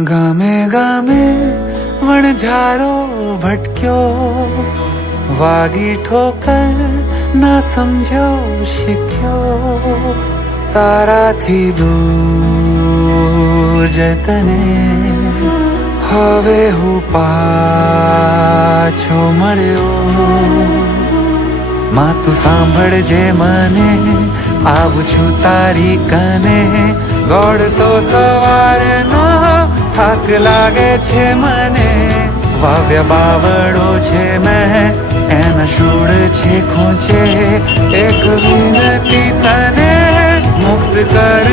ગામે ગામે વણઝારો ભટક્યો, વાગી ઠોકર ના સમજ્યો શીખ્યો, તારાથી દૂર જતને હવે હું પાછો મળ્યો. માં તું સાંભળજે મને, આવું છું તારી કને, દોડતો સવારનો થાક લાગે છે મને, વાવ્યા બાવળો છે મેં એના શૂળ છે ખૂંચે, એક વિનતી તને મુક્ત કર